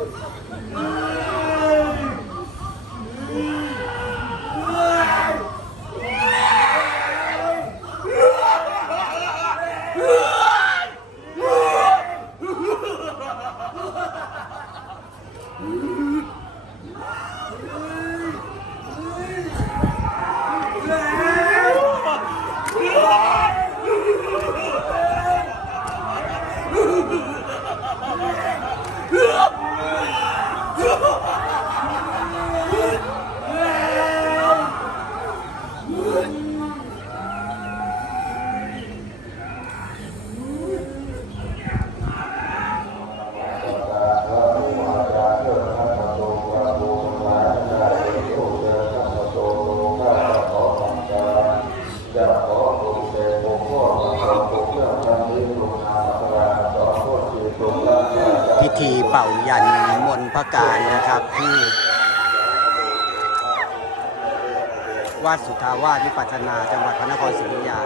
Oh, ธีเป่ายันมนพระการนะครับที่วัดสุทาวาสวิปัสนาจังหวัดพระนครศรีอยุธยา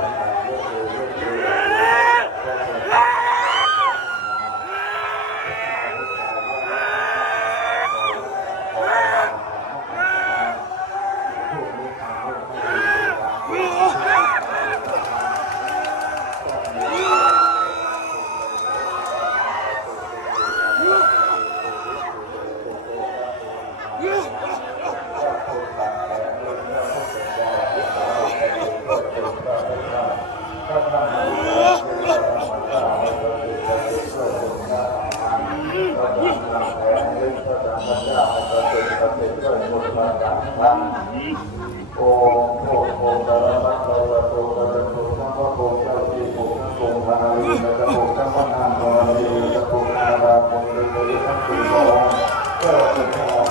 มาตังฆังโอโอโอตระมัตตระโตตระโตสังฆโตสัพพิโตสังโตภาลีสังโตสังฆังภาลีสังโตนาราโมริสังโตสังโต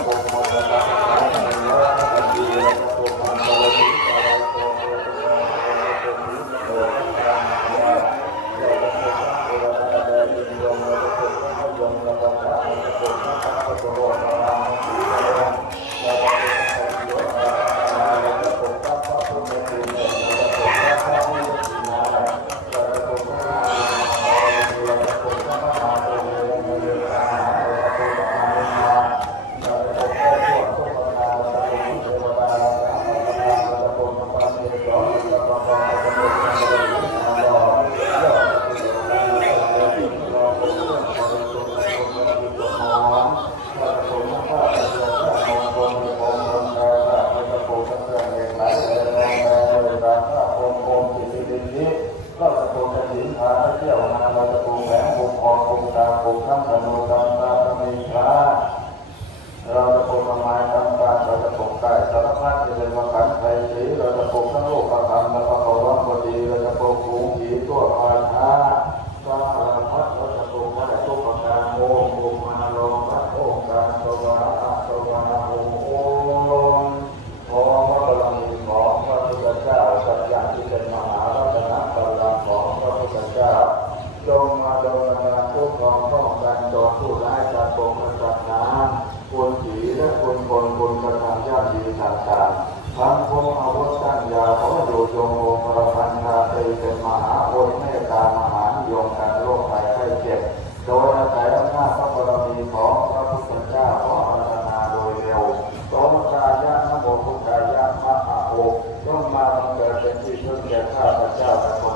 ต่างๆทั้งพงอาวุธสั้นยาวพระโยโยงโอมรพันธาเตเป็นมหาโอนเมตตามหานิยมการโรคภัยไข้เจ็บ โดยอาศัยอำนาจพระบารมีของพระพุทธเจ้าขออาราธนาโดยเร็วโตกายะนโมพุกธายะมะอาโอย่อมมาบังเกิดเป็นที่พึ่งแก่ข้าพระเจ้าทั้ง